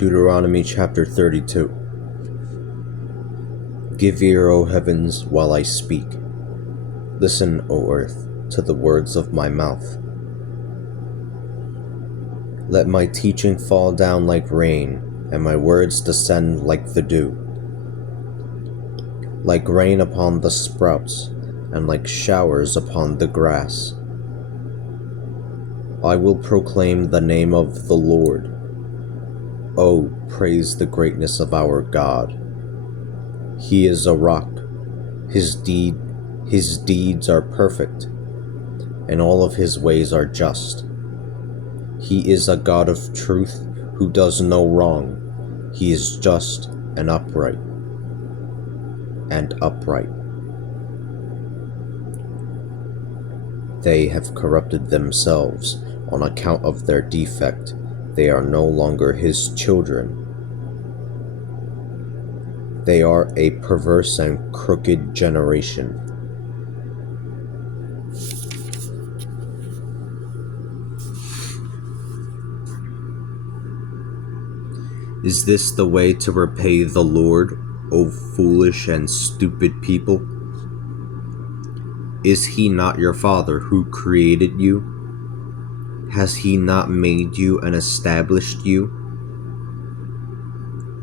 Deuteronomy chapter 32. Give ear, O heavens, while I speak. Listen, O earth, to the words of my mouth. Let my teaching fall down like rain, and my words descend like the dew. Like rain upon the sprouts, and like showers upon the grass. I will proclaim the name of the Lord. Oh, praise the greatness of our God. He is a rock. His deeds are perfect, and all of his ways are just. He is a God of truth who does no wrong. He is just and upright. They have corrupted themselves on account of their defect. They are no longer his children. They are a perverse and crooked generation. Is this the way to repay the Lord, O foolish and stupid people? Is he not your Father who created you? Has he not made you and established you?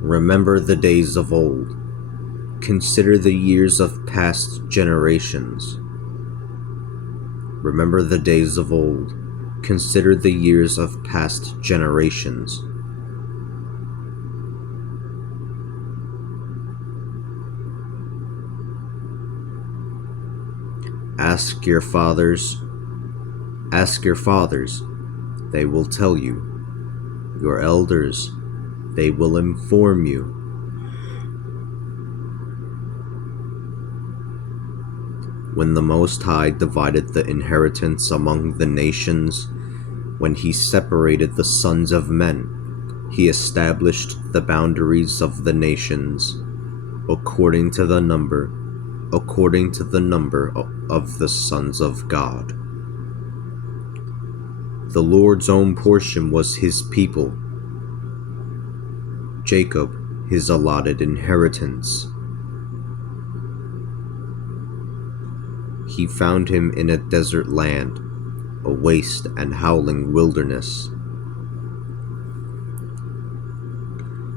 Remember the days of old. Consider the years of past generations. Remember the days of old. Consider the years of past generations. Ask your fathers, they will tell you. Your elders, they will inform you. When the Most High divided the inheritance among the nations, when he separated the sons of men, he established the boundaries of the nations according to the number of the sons of God. The Lord's own portion was his people, Jacob his allotted inheritance. He found him in a desert land, a waste and howling wilderness.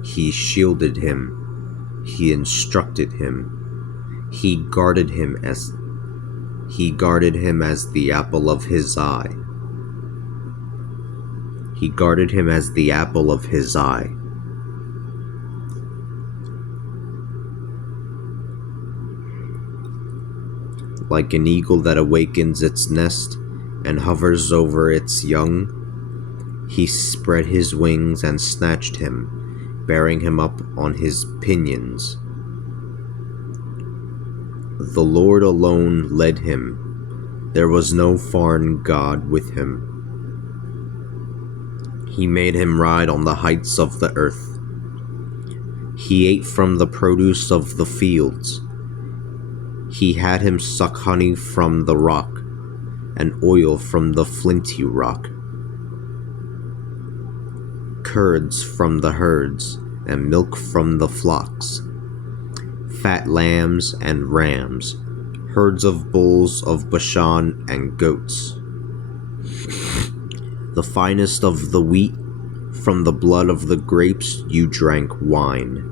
He shielded him, he instructed him, he guarded him as the apple of his eye. He guarded him as the apple of his eye. Like an eagle that awakens its nest and hovers over its young, he spread his wings and snatched him, bearing him up on his pinions. The Lord alone led him. There was no foreign god with him. He made him ride on the heights of the earth. He ate from the produce of the fields. He had him suck honey from the rock, and oil from the flinty rock, curds from the herds, and milk from the flocks, fat lambs and rams, herds of bulls of Bashan and goats. The finest of the wheat, from the blood of the grapes you drank wine.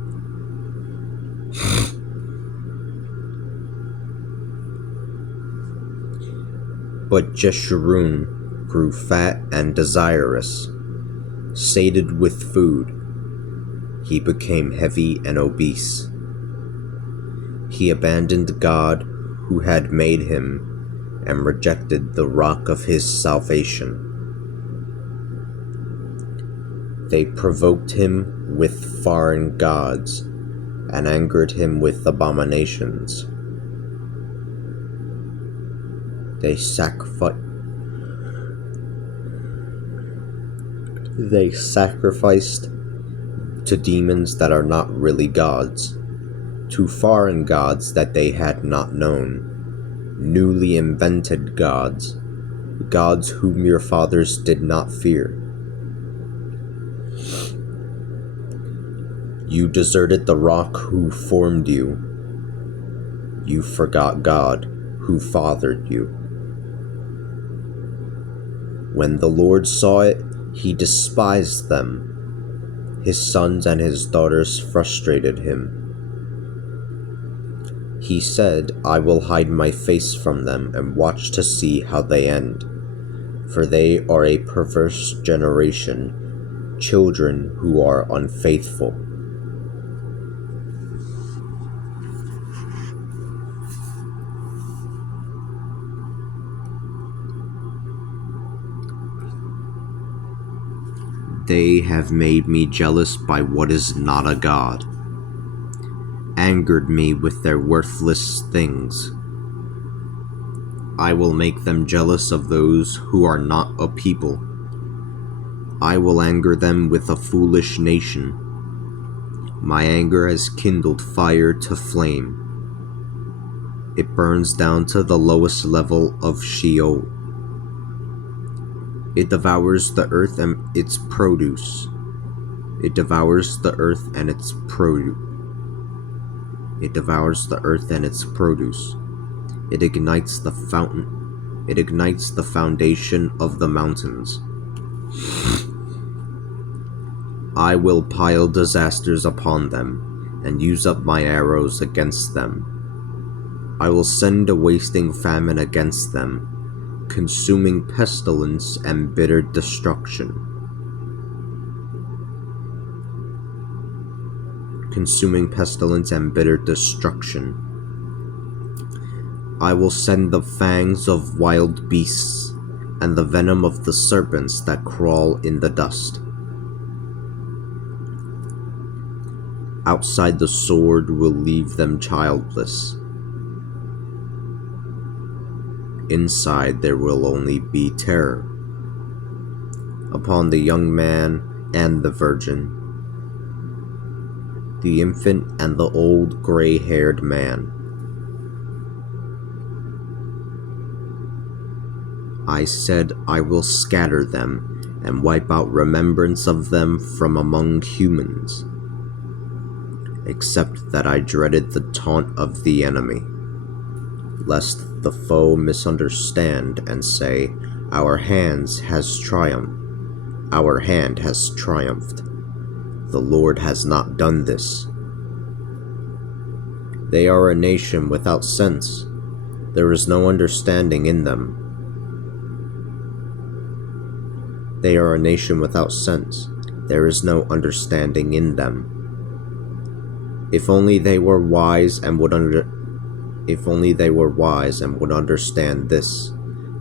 But Jeshurun grew fat and desirous, sated with food. He became heavy and obese. He abandoned God who had made him and rejected the rock of his salvation. They provoked him with foreign gods and angered him with abominations. They sacrificed to demons that are not really gods, to foreign gods that they had not known, newly invented gods, gods whom your fathers did not fear. You deserted the rock who formed you. You forgot God who fathered you. When the Lord saw it, he despised them. His sons and his daughters frustrated him. He said, I will hide my face from them and watch to see how they end. For they are a perverse generation, children who are unfaithful. They have made me jealous by what is not a God, angered me with their worthless things. I will make them jealous of those who are not a people. I will anger them with a foolish nation. My anger has kindled fire to flame. It burns down to the lowest level of Sheol. It devours the earth and its produce. It devours the earth and its produce. It devours the earth and its produce. It ignites the fountain. It ignites the foundation of the mountains. I will pile disasters upon them and use up my arrows against them. I will send a wasting famine against them, consuming pestilence and bitter destruction. Consuming pestilence and bitter destruction. I will send the fangs of wild beasts and the venom of the serpents that crawl in the dust. Outside the sword will leave them childless. Inside there will only be terror. Upon the young man and the virgin, the infant and the old gray-haired man. I said I will scatter them and wipe out remembrance of them from among humans, except that I dreaded the taunt of the enemy, lest the foe misunderstand and say, Our hand has triumphed. Our hand has triumphed. The Lord has not done this. They are a nation without sense. There is no understanding in them. They are a nation without sense. There is no understanding in them. If only they were wise and would understand this,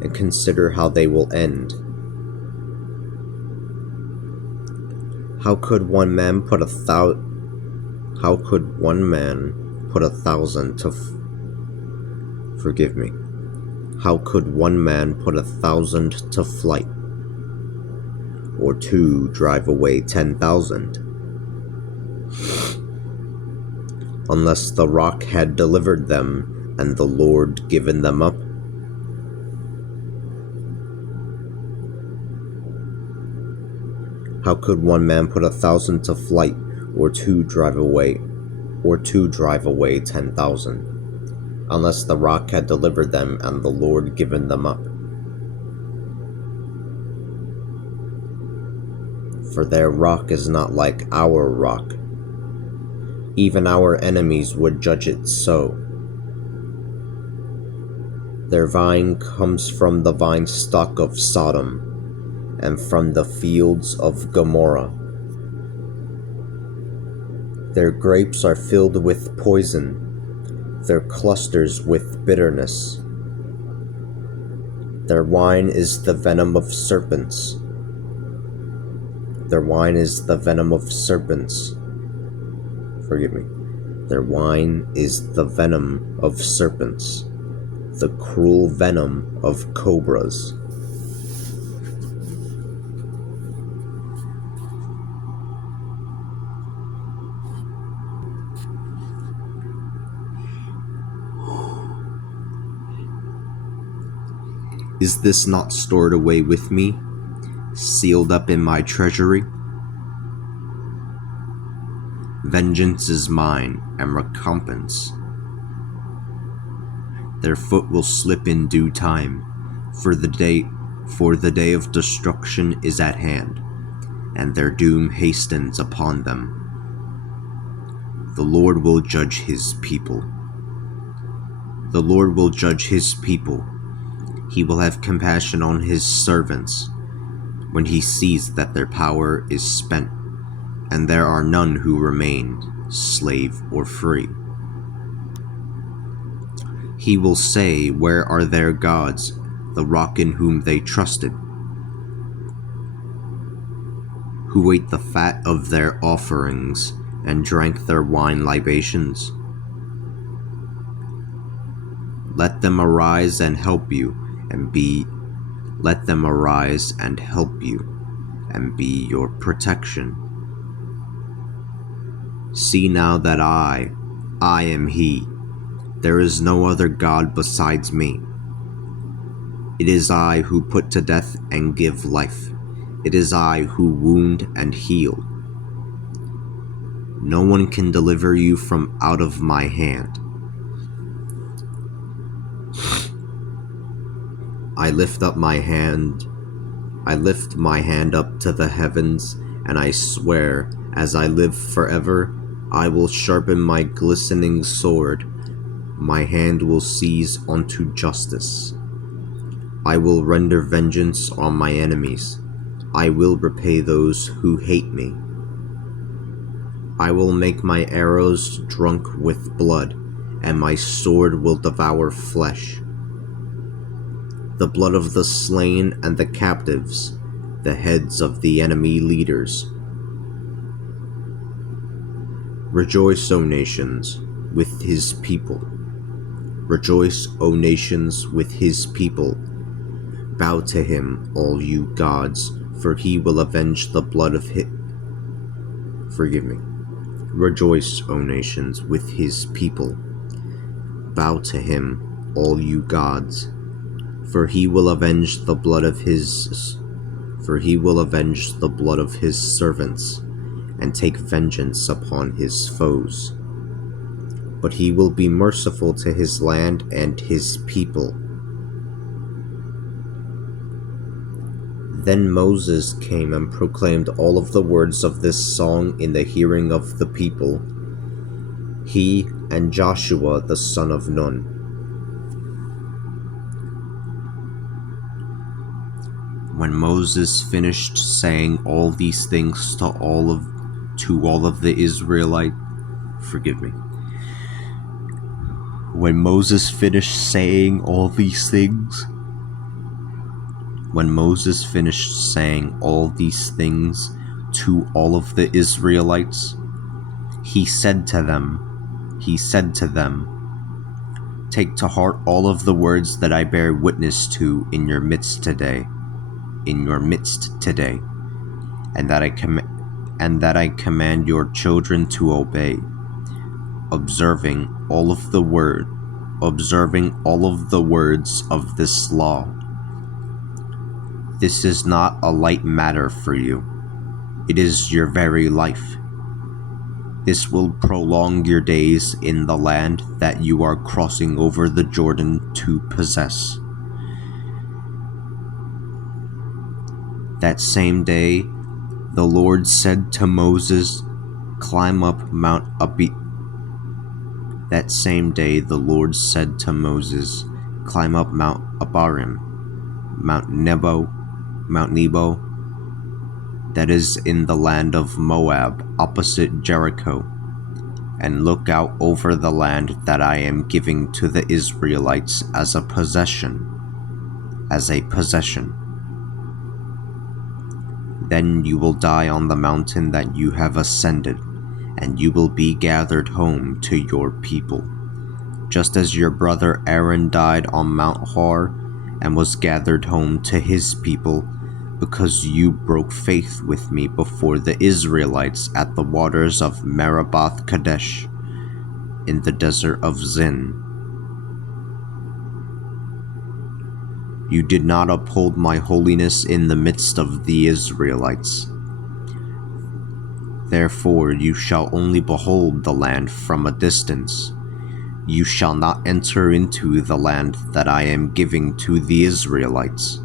and consider how they will end. How could one man put a thousand to How could one man put 1,000 to flight, or two drive away 10,000? Unless the rock had delivered them and the Lord given them up. How could one man put 1,000 to flight, or two drive away 10,000, unless the rock had delivered them and the Lord given them up? For their rock is not like our rock. Even our enemies would judge it so. Their vine comes from the vine stock of Sodom, and from the fields of Gomorrah. Their grapes are filled with poison, their clusters with bitterness. Their wine is the venom of serpents. Their wine is the venom of serpents. Their wine is the venom of serpents, the cruel venom of cobras. Is this not stored away with me, sealed up in my treasury? Vengeance is mine, and recompense. Their foot will slip in due time, for the day of destruction is at hand, and their doom hastens upon them. The Lord will judge his people. The Lord will judge his people. He will have compassion on his servants when he sees that their power is spent, and there are none who remain, slave or free. He will say, "Where are their gods, the rock in whom they trusted, who ate the fat of their offerings and drank their wine libations?" Let them arise and help you, let them arise and help you, and be your protection. See now that I am he. There is no other God besides me. It is I who put to death and give life. It is I who wound and heal. No one can deliver you from out of my hand. I lift my hand up to the heavens, and I swear, as I live forever, I will sharpen my glistening sword. My hand will seize onto justice. I will render vengeance on my enemies. I will repay those who hate me. I will make my arrows drunk with blood, and my sword will devour flesh. The blood of the slain and the captives, the heads of the enemy leaders. Rejoice, O nations, with his people. Rejoice, O nations, with his people. Bow to him, all you gods, for he will avenge the blood of Rejoice, O nations, with his people. Bow to him, all you gods, for he will avenge the blood of his servants, and take vengeance upon his foes. But he will be merciful to his land and his people. Then Moses came and proclaimed all of the words of this song in the hearing of the people, he and Joshua the son of Nun. When Moses finished saying all these things to all of the Israelites, When Moses finished saying all these things to all of the Israelites, he said to them, "Take to heart all of the words that I bear witness to in your midst today, and that I command your children to obey, observing all of the words of this law. This is not a light matter for you. It is your very life. This will prolong your days in the land that you are crossing over the Jordan to possess." That same day, the Lord said to Moses, "Climb up Mount Abarim, Mount Nebo, that is in the land of Moab, opposite Jericho, and look out over the land that I am giving to the Israelites as a possession. Then you will die on the mountain that you have ascended, and you will be gathered home to your people, just as your brother Aaron died on Mount Hor and was gathered home to his people, because you broke faith with me before the Israelites at the waters of Meribah Kadesh in the desert of Zin. You did not uphold my holiness in the midst of the Israelites. Therefore you shall only behold the land from a distance. You shall not enter into the land that I am giving to the Israelites,